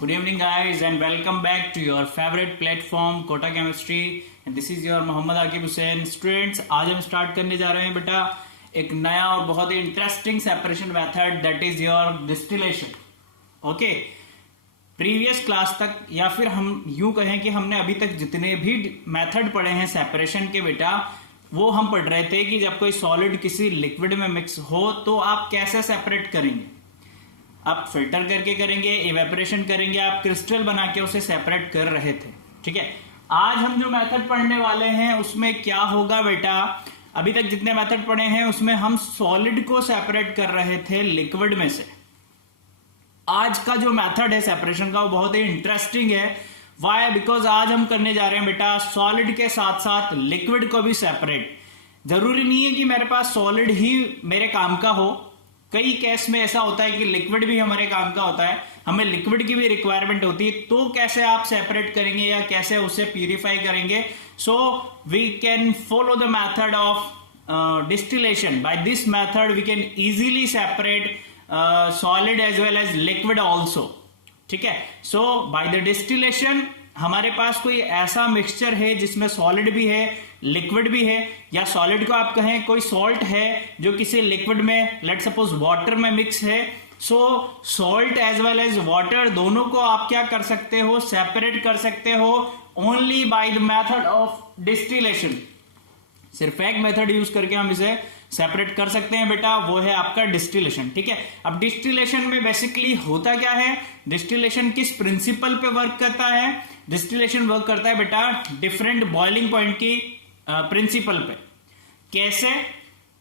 Good evening, guys, and welcome back to your favorite platform, Kota Chemistry. And this is your Mohammad Aqib Hussain. Students, आज हम start करने जा रहे हैं बेटा एक नया और बहुत ही interesting separation method, that is your distillation. Okay, previous class तक या फिर हम यूं कहें कि हमने अभी तक जितने भी मेथड पढ़े हैं सेपरेशन के बेटा, वो हम पढ़ रहे थे कि जब कोई सॉलिड किसी लिक्विड में मिक्स हो तो आप कैसे सेपरेट करेंगे. आप फिल्टर करके करेंगे, इवेपोरेशन करेंगे, आप क्रिस्टल बना के उसे सेपरेट कर रहे थे. ठीक है, आज हम जो मेथड पढ़ने वाले हैं उसमें क्या होगा बेटा, अभी तक जितने मेथड पढ़े हैं उसमें हम सॉलिड को सेपरेट कर रहे थे लिक्विड में से. आज का जो मेथड है सेपरेशन का वो बहुत ही इंटरेस्टिंग है. वाई? बिकॉज आज हम करने जा रहे हैं बेटा सॉलिड के साथ साथ लिक्विड को भी सेपरेट. जरूरी नहीं है कि मेरे पास सॉलिड ही मेरे काम का हो. कई केस में ऐसा होता है कि लिक्विड भी हमारे काम का होता है, हमें लिक्विड की भी रिक्वायरमेंट होती है. तो कैसे आप सेपरेट करेंगे या कैसे उसे प्यूरिफाई करेंगे? So we can follow the method of distillation. By this method we can easily separate solid as well as liquid also. ठीक है, सो बाय द डिस्टिलेशन हमारे पास कोई ऐसा मिक्सचर है जिसमें सॉलिड भी है, लिक्विड भी है, या सॉलिड को आप कहें कोई सॉल्ट है जो किसी लिक्विड में, लेट सपोज वाटर में मिक्स है. So salt as well as water दोनों को आप क्या कर सकते हो, सेपरेट कर सकते हो only by the method of distillation. सिर्फ एक मेथड यूज करके हम इसे सेपरेट कर सकते हैं बेटा, वो है आपका डिस्टिलेशन. ठीक है, अब डिस्टिलेशन में बेसिकली होता क्या है, डिस्टिलेशन किस प्रिंसिपल पे वर्क करता है? डिस्टिलेशन वर्क करता है बेटा डिफरेंट बॉइलिंग पॉइंट की प्रिंसिपल पे. कैसे?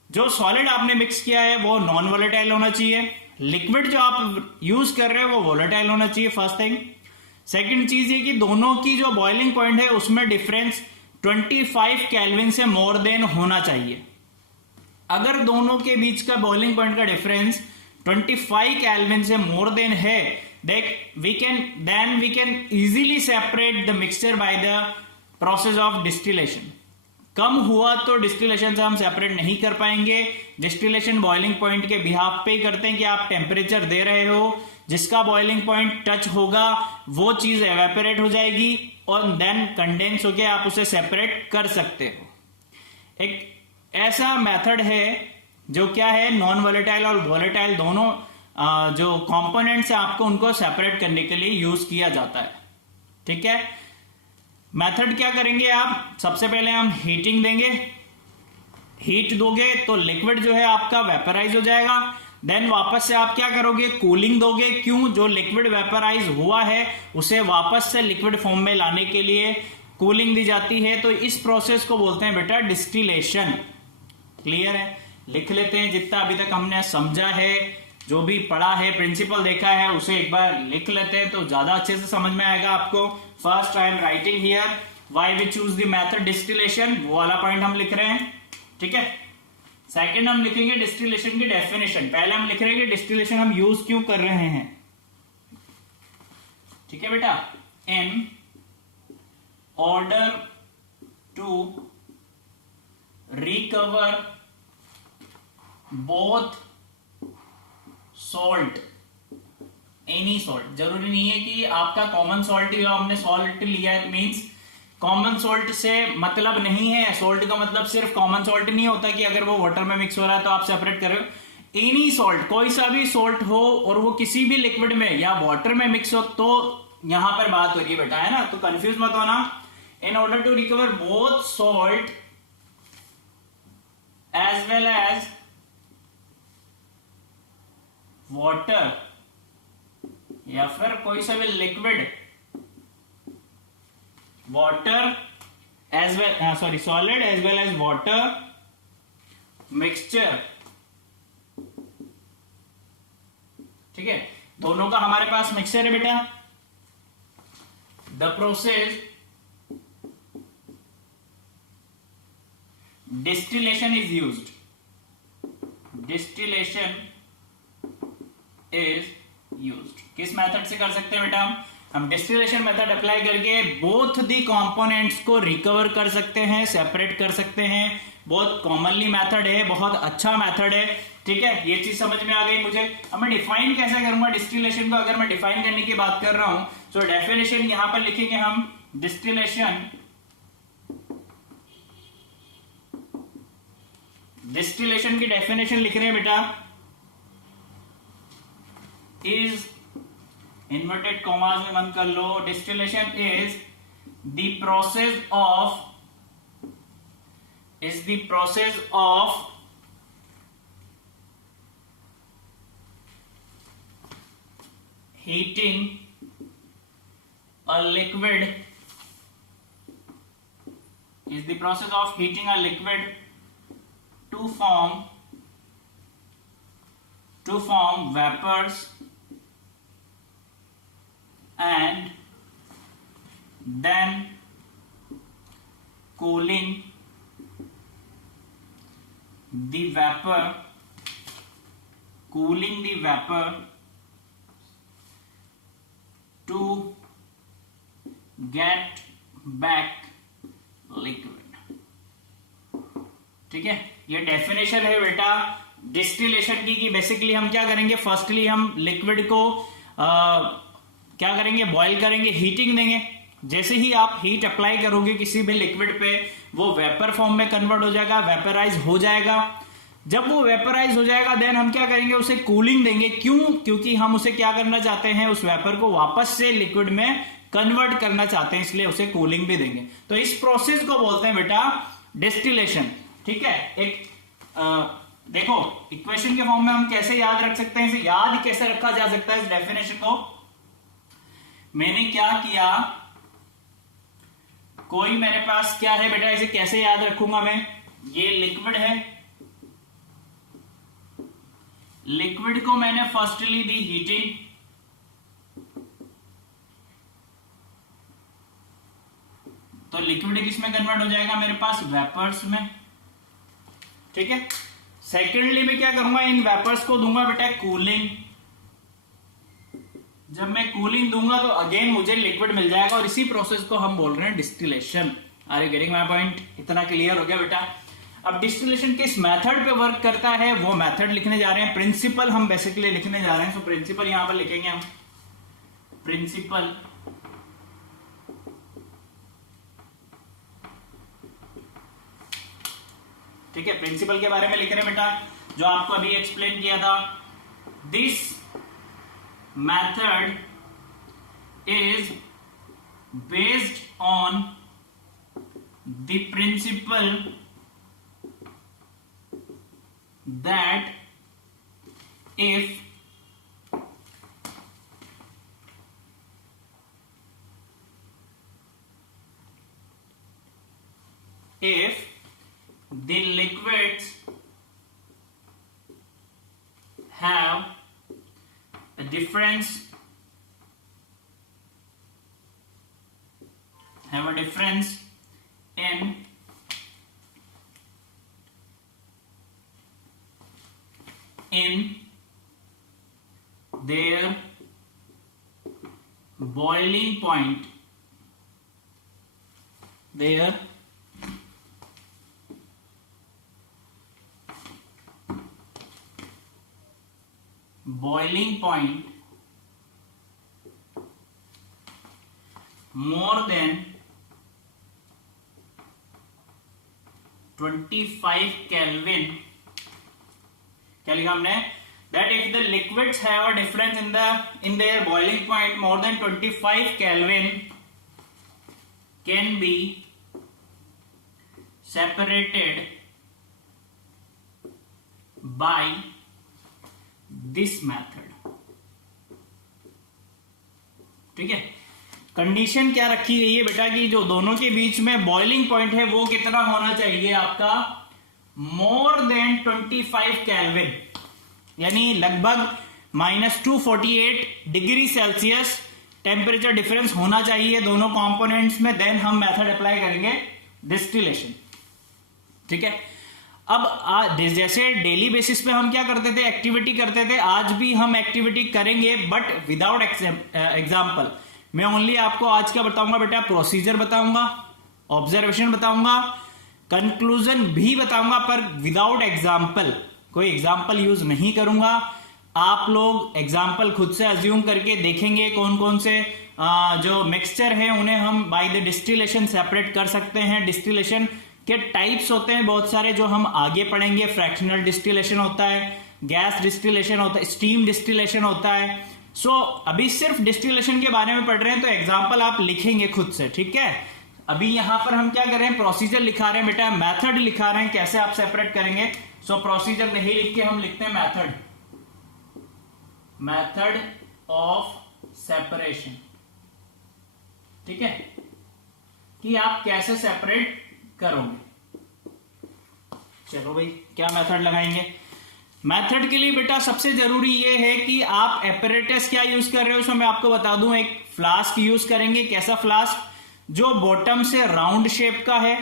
जो सॉलिड आपने मिक्स किया है वो नॉन वोलेटाइल होना चाहिए, लिक्विड जो आप यूज कर रहे हो वो वोलेटाइल होना चाहिए. First thing. सेकंड चीज ये कि दोनों की जो बॉइलिंग पॉइंट है उसमें डिफरेंस 25 केल्विन से मोर देन होना चाहिए. अगर दोनों के बीच का बॉइलिंग पॉइंट का डिफरेंस 25 केल्विन से मोर देन है, then we can easily separate the mixture by the process of distillation. कम हुआ तो डिस्टिलेशन से हम सेपरेट नहीं कर पाएंगे. डिस्टिलेशन बॉइलिंग पॉइंट के बिहाफ पे ही करते हैं कि आप टेम्परेचर दे रहे हो, जिसका बॉइलिंग पॉइंट टच होगा वो चीज एवेपोरेट हो जाएगी और देन कंडेंस होके आप उसे सेपरेट कर सकते हो. एक ऐसा मेथड है जो क्या है, नॉन वोलेटाइल और वोलेटाइल दोनों जो कंपोनेंट्स है आपको उनको सेपरेट करने के लिए यूज किया जाता है. ठीक है, मेथड क्या करेंगे आप, सबसे पहले हम हीटिंग देंगे. हीट दोगे तो लिक्विड जो है आपका वेपराइज हो जाएगा. देन वापस से आप क्या करोगे, कूलिंग दोगे. क्यों? जो लिक्विड वेपराइज हुआ है उसे वापस से लिक्विड फॉर्म में लाने के लिए कूलिंग दी जाती है. तो इस प्रोसेस को बोलते हैं बेटा डिस्टिलेशन. क्लियर है? लिख लेते हैं, जितना अभी तक हमने समझा है, जो भी पढ़ा है, प्रिंसिपल देखा है, उसे एक बार लिख लेते हैं तो ज्यादा अच्छे से समझ में आएगा आपको. First I am writing here why we choose the method distillation, वो वाला पॉइंट हम लिख रहे हैं. ठीक है, सेकंड हम लिखेंगे डिस्टिलेशन की डेफिनेशन. पहले हम लिख रहे हैं कि डिस्टिलेशन हम यूज क्यों कर रहे हैं. ठीक है बेटा, in order to recover both salt, any salt. जरूरी नहीं है कि आपका कॉमन सॉल्ट ही आपने सॉल्ट लिया है, मींस कॉमन सॉल्ट से मतलब नहीं है. सॉल्ट का मतलब सिर्फ कॉमन सॉल्ट नहीं होता कि अगर वो वाटर में मिक्स हो रहा है तो आप सेपरेट कर रहे हो. एनी सॉल्ट, कोई सा भी सॉल्ट हो और वो किसी भी लिक्विड में या वाटर में मिक्स हो, तो यहां पर बात हो रही है बेटा, है ना, तो कंफ्यूज मत होना. In order to recover both salt as well as water या फिर कोई सा भी liquid, water as well solid as well as water mixture. ठीक है, दोनों का हमारे पास मिक्सचर है बेटा. The process distillation is used. Distillation is used. किस मेथड से कर सकते हैं बेटा हम डिस्टिलेशन मेथड अप्लाई करके बोथ दी कंपोनेंट्स को रिकवर कर सकते हैं, सेपरेट कर सकते हैं बहुत कॉमनली मेथड है, बहुत अच्छा मेथड है। ठीक है, ये चीज समझ में आ गई मुझे। अब मैं डिफाइन कैसे करूंगा डिस्टिलेशन को, अगर मैं डिफाइन करने की बात कर रहा हूं तो डेफिनेशन यहां पर लिखेंगे हम। डिस्टिलेशन की डेफिनेशन लिख रहे हैं बेटा, इज इन्वर्टेड कॉमास में बंद कर लो, distillation is the process of heating a liquid to form vapors and then cooling the vapor to get back liquid। ठीक है, ये डेफिनेशन है बेटा डिस्टिलेशन की कि बेसिकली हम क्या करेंगे, फर्स्टली हम लिक्विड को क्या करेंगे, बॉईल करेंगे, हीटिंग देंगे। जैसे ही आप हीट अप्लाई करोगे किसी भी लिक्विड पे, वो वेपर फॉर्म में कन्वर्ट हो जाएगा, वेपराइज हो जाएगा। जब वो वेपराइज हो जाएगा देन हम क्या करेंगे, उसे कूलिंग देंगे। क्यों? क्योंकि हम उसे क्या करना चाहते हैं, उस वेपर को वापस से लिक्विड में कन्वर्ट करना चाहते हैं, इसलिए उसे कूलिंग भी देंगे। तो इस प्रोसेस को बोलते हैं बेटा डिस्टिलेशन। ठीक है, देखो इक्वेशन के फॉर्म में हम कैसे याद रख सकते हैं, इसे याद कैसे रखा जा सकता है इस डेफिनेशन को। मैंने क्या किया, कोई मेरे पास क्या है बेटा, इसे कैसे याद रखूंगा मैं, ये लिक्विड है, लिक्विड को मैंने फर्स्टली दी हीटिंग, तो लिक्विड किसमें कन्वर्ट हो जाएगा मेरे पास, वेपर्स में। ठीक है, सेकेंडली मैं क्या करूंगा, इन वेपर्स को दूंगा बेटा कूलिंग। जब मैं कूलिंग दूंगा तो अगेन मुझे लिक्विड मिल जाएगा, और इसी प्रोसेस को हम बोल रहे हैं distillation. Are you getting my point? इतना क्लियर हो गया बेटा। अब डिस्टिलेशन किस मेथड पे वर्क करता है वो मेथड लिखने जा रहे हैं, प्रिंसिपल हम बेसिकली लिखने जा रहे हैं। सो प्रिंसिपल यहां पर लिखेंगे हम, प्रिंसिपल ठीक है, प्रिंसिपल के बारे में लिख रहे हैं बेटा, जो आपको अभी एक्सप्लेन किया था। This method is based on the principle that if the liquids have a difference in their boiling point, more than 25 Kelvin। क्या लिखा हमने, that if the liquids have a difference in their boiling point more than 25 Kelvin can be separated by this method। ठीक है, condition क्या रखी गई है बेटा कि जो दोनों के बीच में बॉइलिंग पॉइंट है वो कितना होना चाहिए आपका, मोर देन 25 केल्विन, यानी लगभग -248 डिग्री सेल्सियस टेम्परेचर डिफरेंस होना चाहिए दोनों कंपोनेंट्स में। देन हम मेथड अप्लाई करेंगे डिस्टिलेशन। ठीक है, अब जैसे डेली बेसिस पे हम क्या करते थे, एक्टिविटी करते थे, आज भी हम एक्टिविटी करेंगे बट विदाउट एग्जाम्पल। मैं ओनली आपको आज क्या बताऊंगा बेटा, प्रोसीजर बताऊंगा, ऑब्जर्वेशन बताऊंगा, कंक्लूजन भी बताऊंगा पर विदाउट एग्जाम्पल, कोई एग्जाम्पल यूज नहीं करूंगा। आप लोग एग्जाम्पल खुद से अज्यूम करके देखेंगे कौन कौन से जो मिक्सचर है उन्हें हम बाय द डिस्टिलेशन सेपरेट कर सकते हैं। डिस्टिलेशन के टाइप्स होते हैं बहुत सारे जो हम आगे पढ़ेंगे। फ्रैक्शनल डिस्टिलेशन होता है, गैस डिस्टिलेशन होता है, स्टीम डिस्टिलेशन होता है। सो अभी सिर्फ डिस्टिलेशन के बारे में पढ़ रहे हैं तो एग्जाम्पल आप लिखेंगे खुद से, ठीक है। अभी यहां पर हम क्या कर रहे हैं, प्रोसीजर लिखा रहे हैं बेटा, मेथड लिखा रहे हैं कैसे आप सेपरेट करेंगे। सो प्रोसीजर नहीं लिख के हम लिखते हैं मेथड, मेथड ऑफ सेपरेशन, ठीक है, कि आप कैसे सेपरेट करोगे। चलो भाई क्या मेथड लगाएंगे। मेथड के लिए बेटा सबसे जरूरी ये है कि आप एपरेटस क्या यूज कर रहे हो। उसमें मैं आपको बता दूं, एक फ्लास्क यूज करेंगे। कैसा फ्लास्क, जो बॉटम से राउंड शेप का है,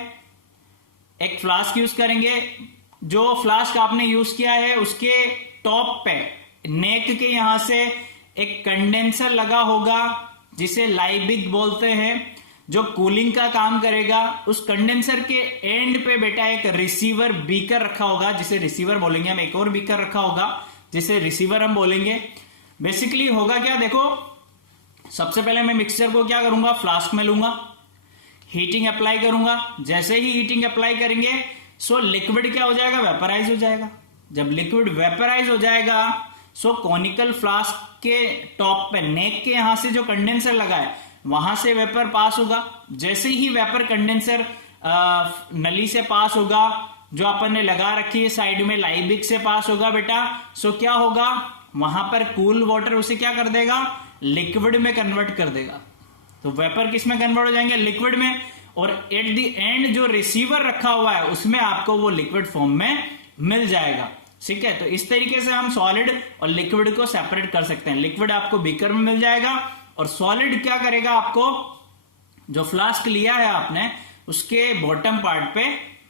एक फ्लास्क यूज करेंगे। जो फ्लास्क आपने यूज किया है उसके टॉप पे नेक के यहां से एक कंडेंसर लगा होगा जिसे लाइबिक बोलते हैं, जो कूलिंग का काम करेगा। उस कंडेंसर के एंड पे बेटा एक रिसीवर बीकर रखा होगा जिसे रिसीवर बोलेंगे हम। एक और बीकर रखा होगा जिसे रिसीवर हम बोलेंगे। बेसिकली होगा क्या, देखो सबसे पहले मैं मिक्सचर को क्या करूंगा, फ्लास्क में लूंगा, हीटिंग अप्लाई करूंगा। जैसे ही हीटिंग अप्लाई करेंगे सो लिक्विड क्या हो जाएगा, वेपराइज हो जाएगा। जब लिक्विड वेपराइज हो जाएगा सो कॉनिकल फ्लास्क के टॉप पे नेक के यहां से जो कंडेंसर लगा है वहां से वेपर पास होगा। जैसे ही वेपर कंडेंसर नली से पास होगा, जो अपन ने लगा रखी है साइड में लाइबिक से पास होगा बेटा। सो क्या होगा, वहां पर कूल वाटर उसे क्या कर देगा, लिक्विड में कन्वर्ट कर देगा। तो वेपर किस में कन्वर्ट हो जाएंगे, लिक्विड में। और एट द एंड जो रिसीवर रखा हुआ है उसमें आपको वो लिक्विड फॉर्म में मिल जाएगा, ठीक है। तो इस तरीके से हम सॉलिड और लिक्विड को सेपरेट कर सकते हैं। लिक्विड आपको बीकर में मिल जाएगा और सॉलिड क्या करेगा, आपको जो फ्लास्क लिया है आपने उसके बॉटम पार्ट पे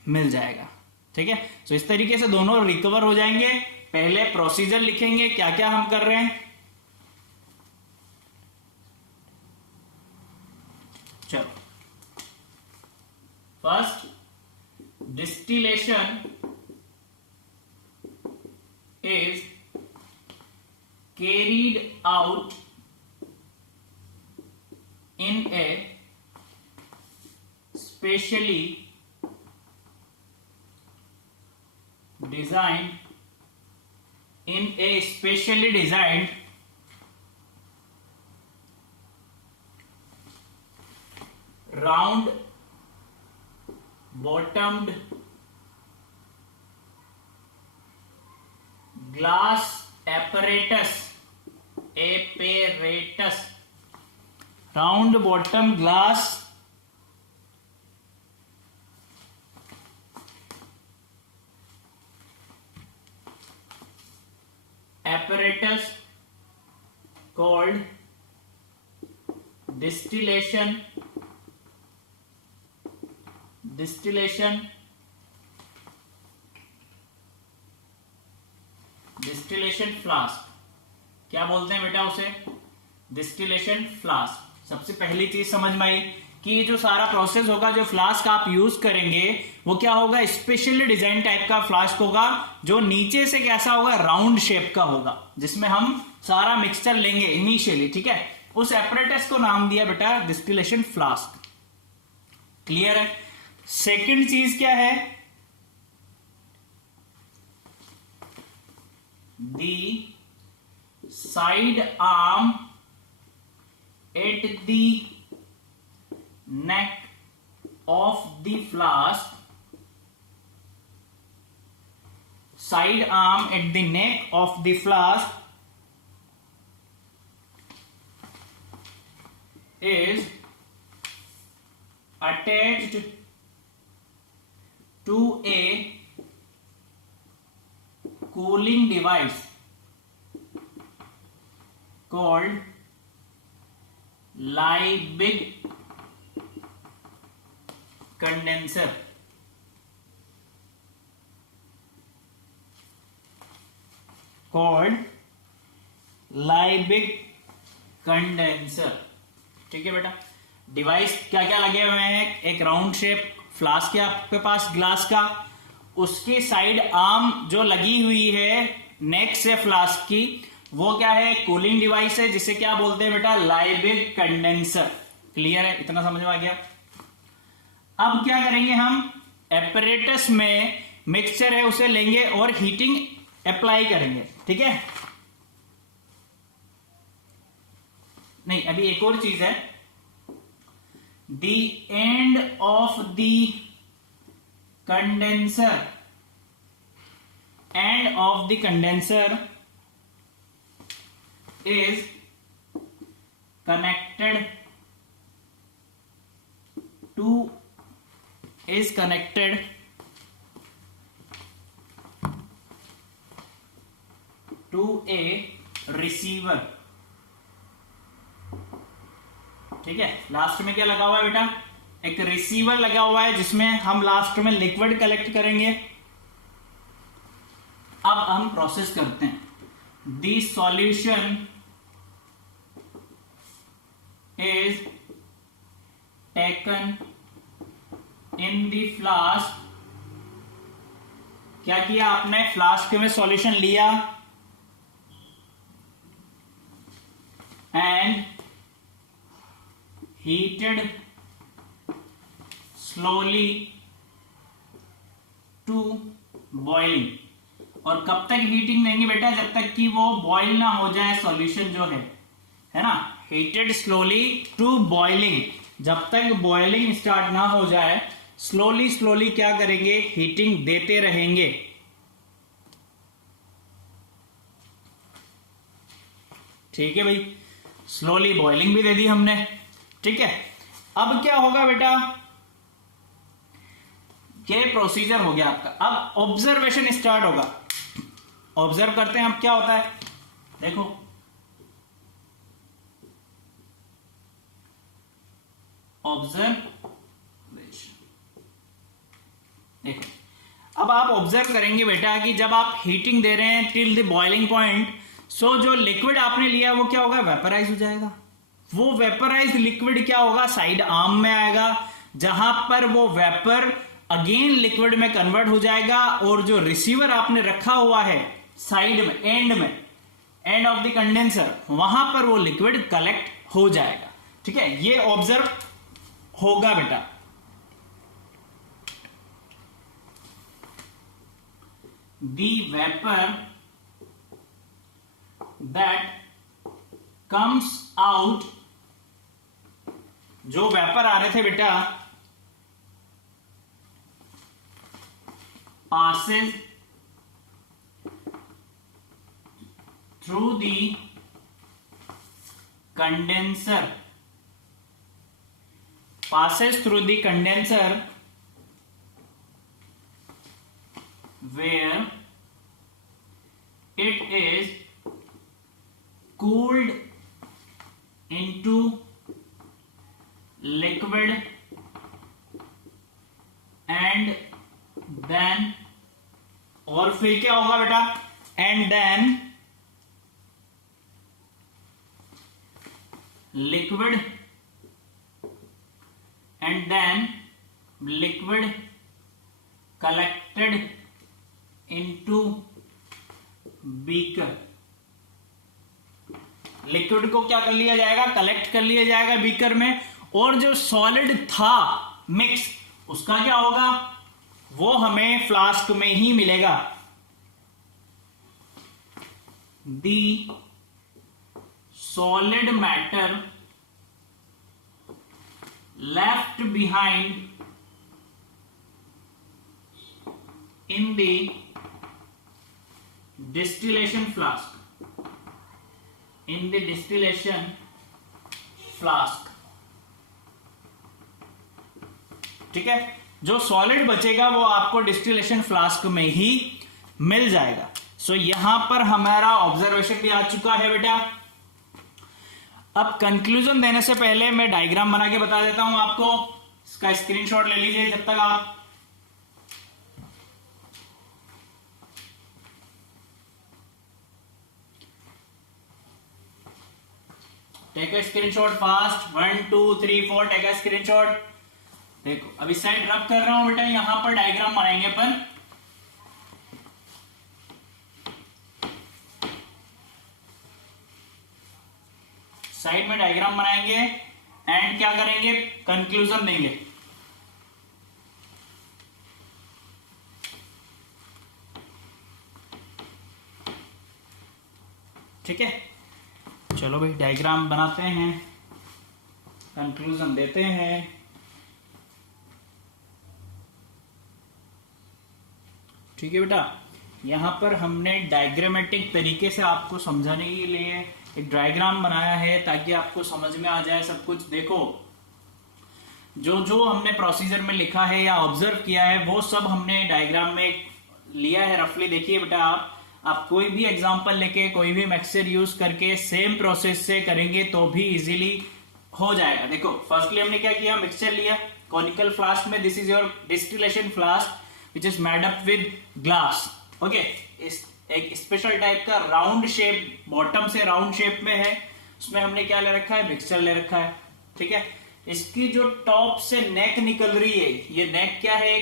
मिल जाएगा, ठीक है। तो इस तरीके से दोनों रिकवर हो जाएंगे। पहले प्रोसीजर लिखेंगे क्या क्या हम कर रहे हैं। चलो, first distillation is carried out in a specially designed round bottomed glass apparatus, round bottom glass apparatus called distillation flask. क्या बोलते हैं बेटा उसे, डिस्टिलेशन फ्लास्क। सबसे पहली चीज समझ में आई कि ये जो सारा प्रोसेस होगा, जो फ्लास्क आप यूज करेंगे वो क्या होगा, स्पेशली डिजाइन टाइप का फ्लास्क होगा, जो नीचे से कैसा होगा, राउंड शेप का होगा, जिसमें हम सारा मिक्सचर लेंगे इनिशियली, ठीक है। उस एपरेटस को नाम दिया बेटा डिस्टिलेशन फ्लास्क। क्लियर है। सेकंड चीज क्या है, the side arm at the neck of the flask, side arm at the neck of the flask is attached to a cooling device called Liebig condenser. Called Liebig condenser, ठीक है बेटा। Device क्या क्या लगे हुए हैं, एक राउंड शेप फ्लास्क है आपके पास ग्लास का, उसकी साइड आर्म जो लगी हुई है नेक से फ्लास्क की, वो क्या है, कूलिंग डिवाइस है, जिसे क्या बोलते हैं बेटा, लाइबिग कंडेंसर। क्लियर है, इतना समझ में आ गया। अब क्या करेंगे हम, एपरेटस में मिक्सचर है उसे लेंगे और हीटिंग अप्लाई करेंगे, ठीक है। नहीं, अभी एक और चीज है, the end of the condenser, end of the condenser is connected to a receiver, ठीक है। लास्ट में क्या लगा हुआ है बेटा, एक रिसीवर लगा हुआ है जिसमें हम लास्ट में लिक्विड कलेक्ट करेंगे। अब हम प्रोसेस करते हैं, the solution is taken in the flask, क्या किया आपने, फ्लास्क में सॉल्यूशन लिया and heated slowly to boiling। और कब तक हीटिंग देंगे बेटा, जब तक कि वो बॉईल ना हो जाए सॉल्यूशन जो है ना। हीटेड स्लोली टू बॉइलिंग, जब तक बॉइलिंग स्टार्ट ना हो जाए स्लोली स्लोली क्या करेंगे, हीटिंग देते रहेंगे। ठीक है भाई, स्लोली बॉइलिंग भी दे दी हमने, ठीक है। अब क्या होगा बेटा, ये प्रोसीजर हो गया आपका। अब ऑब्जर्वेशन स्टार्ट होगा, ऑब्जर्व करते हैं अब क्या होता है। देखो ऑब्जर्वेशन, देखो अब आप ऑब्जर्व करेंगे बेटा कि जब आप हीटिंग दे रहे हैं टिल द बॉइलिंग पॉइंट, सो जो लिक्विड आपने लिया वो क्या होगा, वेपराइज हो जाएगा। वो वेपराइज लिक्विड क्या होगा, साइड आर्म में आएगा, जहां पर वो वेपर अगेन लिक्विड में कन्वर्ट हो जाएगा, और जो रिसीवर आपने रखा हुआ है साइड में, एंड ऑफ द कंडेंसर, वहां पर वो लिक्विड कलेक्ट हो जाएगा, ठीक है। ये ऑब्जर्व होगा बेटा। The vapor that comes out, जो वेपर आ रहे थे बेटा, passes through the condenser, where it is cooled into liquid and then, और फिर क्या होगा बेटा, and then liquid collected into beaker. Liquid को क्या कर लिया जाएगा, कलेक्ट कर लिया जाएगा बीकर में, और जो सॉलिड था मिक्स, उसका क्या होगा, वो हमें फ्लास्क में ही मिलेगा। The solid matter left behind in the distillation flask, ठीक है। जो सॉलिड बचेगा वो आपको डिस्टिलेशन फ्लास्क में ही मिल जाएगा। सो यहां पर हमारा ऑब्जर्वेशन भी आ चुका है बेटा। अब कंक्लूजन देने से पहले मैं डायग्राम बना के बता देता हूं आपको, इसका स्क्रीनशॉट ले लीजिए जब तक आप। Take a screenshot fast, 1 2 3 4, take a screenshot। देखो अभी साइड रब कर रहा हूं बेटा, यहां पर डायग्राम बनाएंगे अपन। साइड में डायग्राम बनाएंगे एंड क्या करेंगे, कंक्लूजन देंगे। ठीक है, चलो भाई डायग्राम बनाते हैं, कंक्लूजन देते हैं। ठीक है बेटा, यहां पर हमने डायग्रामेटिक तरीके से आपको समझाने के लिए एक डायग्राम बनाया है ताकि आपको समझ में आ जाए सब कुछ। देखो जो जो हमने प्रोसीजर में लिखा है या ऑब्जर्व किया है वो सब हमने डायग्राम में लिया है रफली। देखिए बेटा, आप कोई भी एग्जांपल लेके कोई भी मिक्सचर यूज करके सेम प्रोसेस से करेंगे तो भी इजीली हो जाएगा। देखो फर्स्टली हमने क्या किया, मिक्सचर लिया कॉनिकल फ्लास्क में। This is your distillation flask which is made up with glass. Okay, एक स्पेशल टाइप का राउंड शेप, बॉटम से राउंड शेप में है, उसमें हमने क्या ले रखा है, मिक्सचर ले रखा है। ठीक है, इसकी जो टॉप से नेक निकल रही है, ये नेक क्या है,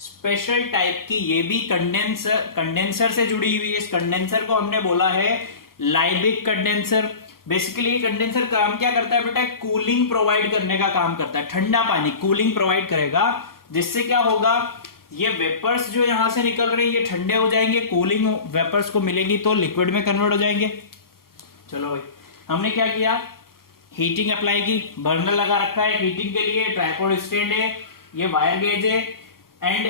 स्पेशल टाइप की, ये भी कंडेंसर से जुड़ी हुई है। इस कंडेंसर को हमने बोला है लाइबिक कंडेंसर। बेसिकली कंडेंसर काम क्या करता है बेटा, कूलिंग प्रोवाइड करने का काम करता है। ठंडा पानी कूलिंग प्रोवाइड करेगा, जिससे क्या होगा, ये वेपर्स जो यहां से निकल रही है ये ठंडे हो जाएंगे, कूलिंग वेपर्स को मिलेगी तो लिक्विड में कन्वर्ट हो जाएंगे। चलो भाई, हमने क्या किया, हीटिंग अप्लाई की, बर्नर लगा रखा है हीटिंग के लिए, ट्राइपॉड स्टैंड है, ये वायर गेज है। एंड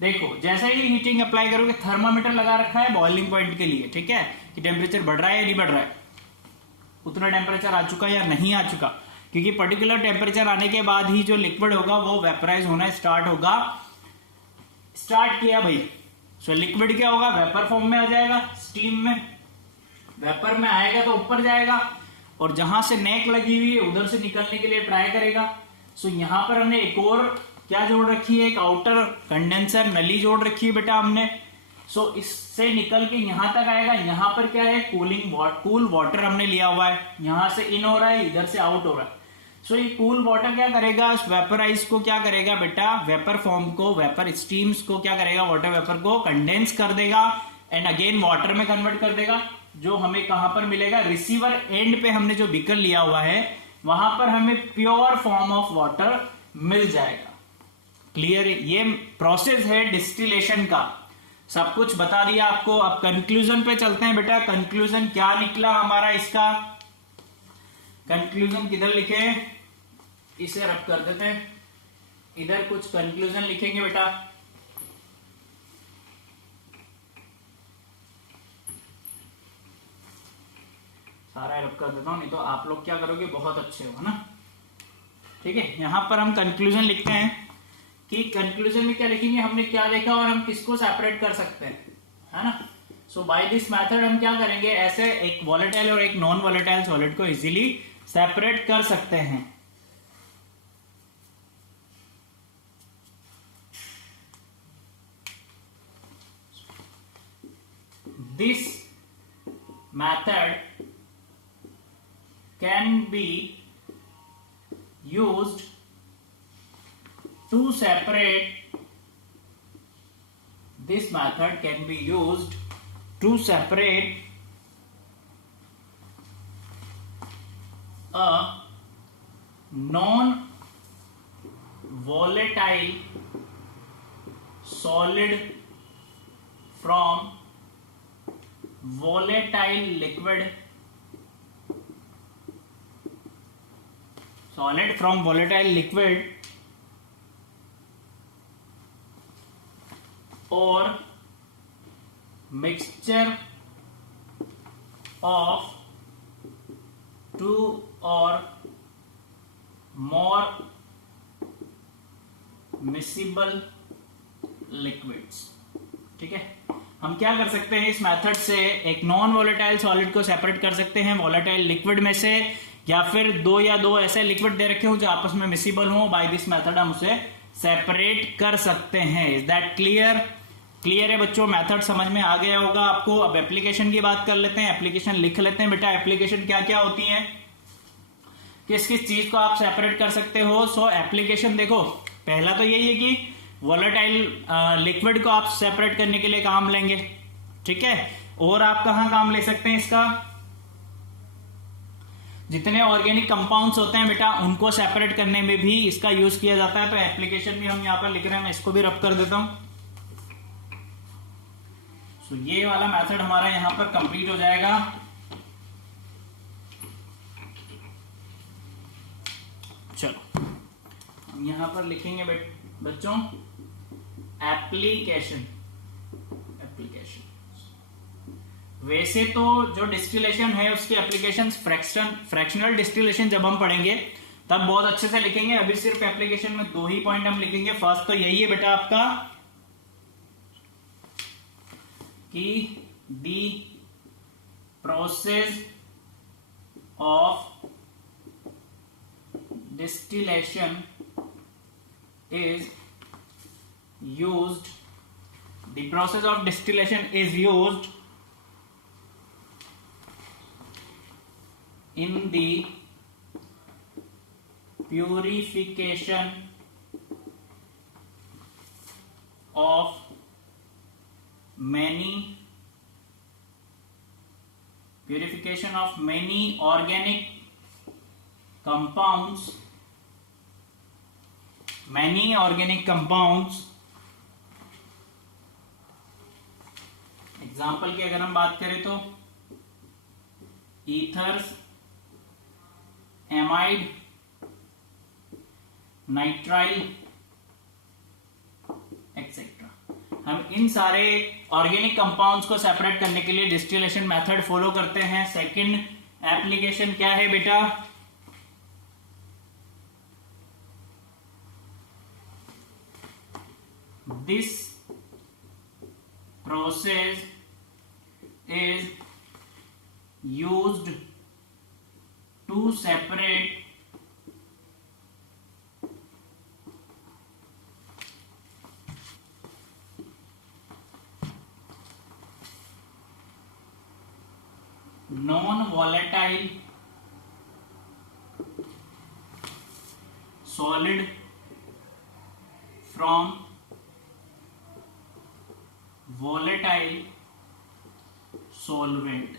देखो जैसे ही हीटिंग अप्लाई करोगे, थर्मामीटर लगा रखा है बॉइलिंग पॉइंट के लिए। ठीक है, कि टेम्परेचर बढ़ रहा है या नहीं बढ़ रहा है, उतना टेम्परेचर आ चुका या नहीं आ चुका, क्योंकि पर्टिकुलर टेम्परेचर आने के बाद ही जो लिक्विड होगा वो वेपराइज होना स्टार्ट होगा। स्टार्ट किया भाई, सो लिक्विड क्या होगा, वेपर फॉर्म में आ जाएगा, स्टीम में, वेपर में आएगा तो ऊपर जाएगा और जहां से नेक लगी हुई है उधर से निकलने के लिए ट्राई करेगा। सो यहां पर हमने एक और क्या जोड़ रखी है, एक आउटर कंडेंसर नली जोड़ रखी है बेटा हमने। सो इससे निकल के यहां तक आएगा। यहां पर क्या है, कूल वाटर हमने लिया हुआ है, यहां से इन हो रहा है, इधर से आउट हो रहा है। सो ये कूल वाटर क्या करेगा, उस वेपराइज को क्या करेगा बेटा, वेपर फॉर्म को, वेपर स्टीम्स को क्या करेगा, वाटर वेपर को कंडेंस कर देगा एंड अगेन वाटर में कन्वर्ट कर देगा। जो हमें कहां पर मिलेगा, रिसीवर एंड पे हमने जो बीकर लिया हुआ है वहां पर हमें प्योर फॉर्म ऑफ वाटर मिल जाएगा। क्लियर, ये प्रोसेस है डिस्टिलेशन का, सब कुछ बता दिया आपको। अब कंक्लूजन पे चलते हैं बेटा। कंक्लूजन क्या निकला हमारा इसका, कंक्लूजन किधर लिखे, इसे रब कर देते हैं, इधर कुछ कंक्लूजन लिखेंगे बेटा। सारा रब कर देता हूं, नहीं तो आप लोग क्या करोगे, बहुत अच्छे हो ना। ठीक है, यहां पर हम कंक्लूजन लिखते हैं कि कंक्लूजन में क्या लिखेंगे, हमने क्या देखा और हम किसको सेपरेट कर सकते हैं, है ना। सो बाय दिस मेथड हम क्या करेंगे, ऐसे एक वॉलेटाइल और एक नॉन वॉलेटाइल सॉलिड को इजीली सेपरेट कर सकते हैं। This method can be used to separate. This method can be used to separate a non-volatile solid from volatile liquid, solid from volatile liquid, or mixture of two or more miscible liquids। ठीक है, हम क्या कर सकते हैं इस method से, एक नॉन वोलेटाइल सॉलिड को सेपरेट कर सकते हैं वोलेटाइल लिक्विड में से, या फिर दो या दो ऐसे लिक्विड दे रखे हो जो आपस में मिसिबल हो, बाय दिस मेथड हम उसे सेपरेट कर सकते हैं। Is that clear? क्लियर है बच्चों, मेथड समझ में आ गया होगा आपको। अब एप्लीकेशन की बात कर लेते हैं, एप्लीकेशन लिख लेते हैं बेटा। एप्लीकेशन क्या क्या होती है, किस किस चीज को आप सेपरेट कर सकते हो। सो एप्लीकेशन देखो, पहला तो यही है कि वोलेटाइल लिक्विड को आप सेपरेट करने के लिए काम लेंगे, ठीक है। और आप कहां काम ले सकते हैं इसका, जितने ऑर्गेनिक कंपाउंड्स होते हैं बेटा उनको सेपरेट करने में भी इसका यूज किया जाता है। तो एप्लीकेशन भी हम यहाँ पर लिख रहे हैं, मैं इसको भी रब कर देता हूं। सो ये वाला मेथड हमारा यहां पर कंप्लीट हो जाएगा। चलो हम यहां पर लिखेंगे बच्चों एप्लीकेशन। वैसे तो जो डिस्टिलेशन है उसके एप्लीकेशन फ्रैक्शनल डिस्टिलेशन जब हम पढ़ेंगे तब बहुत अच्छे से लिखेंगे। अभी सिर्फ एप्लीकेशन में 2 ही पॉइंट हम लिखेंगे। फर्स्ट तो यही है बेटा आपका कि the process of distillation is used, the process of distillation is used in the purification of many organic compounds, example की अगर हम बात करें तो ईथर्स, एमाइड, नाइट्राइल एक्सेट्रा। हम इन सारे ऑर्गेनिक कंपाउंड्स को सेपरेट करने के लिए डिस्टिलेशन मेथड फॉलो करते हैं। सेकंड एप्लीकेशन क्या है बेटा, this process is used to separate non-volatile solid from volatile solvent,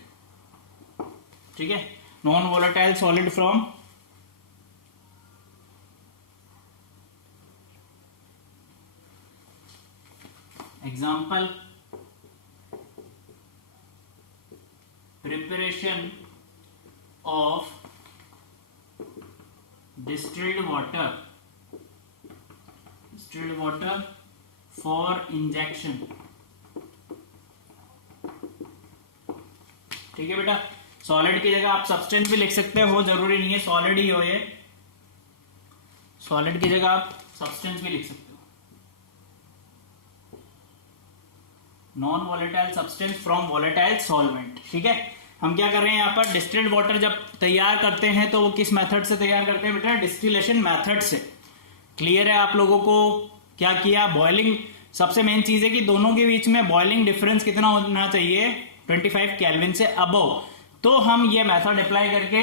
ठीक है। Non volatile solid from example preparation of distilled water for injection, ठीक है बेटा। सॉलिड की जगह आप सब्सटेंस भी लिख सकते हो, जरूरी नहीं है सॉलिड ही हो ये। सॉलिड की जगह आप सब्सटेंस भी लिख सकते हो। Non volatile substance from volatile solvent, ठीक है। हम क्या कर रहे हैं यहाँ पर, डिस्टिल्ड वाटर जब तैयार करते हैं तो वो किस मेथड से तैयार करते हैं बेटा, डिस्टिलेशन मेथड से। क्लियर है आप लोगों को। क्या किया, बॉइलिंग, सबसे मेन चीज है कि दोनों के बीच में बॉइलिंग डिफरेंस कितना होना चाहिए, 25 केल्विन से अबव। तो हम ये मेथड अप्लाई करके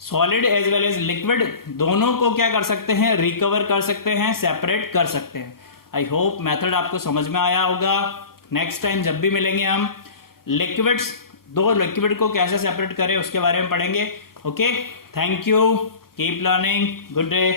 solid as well as liquid दोनों को क्या कर सकते हैं, रिकवर कर सकते हैं, सेपरेट कर सकते हैं। आई होप मेथड आपको समझ में आया होगा। नेक्स्ट टाइम जब भी मिलेंगे हम लिक्विड्स, 2 लिक्विड को कैसे सेपरेट करें उसके बारे में पढ़ेंगे। Okay, thank you, keep learning, good day.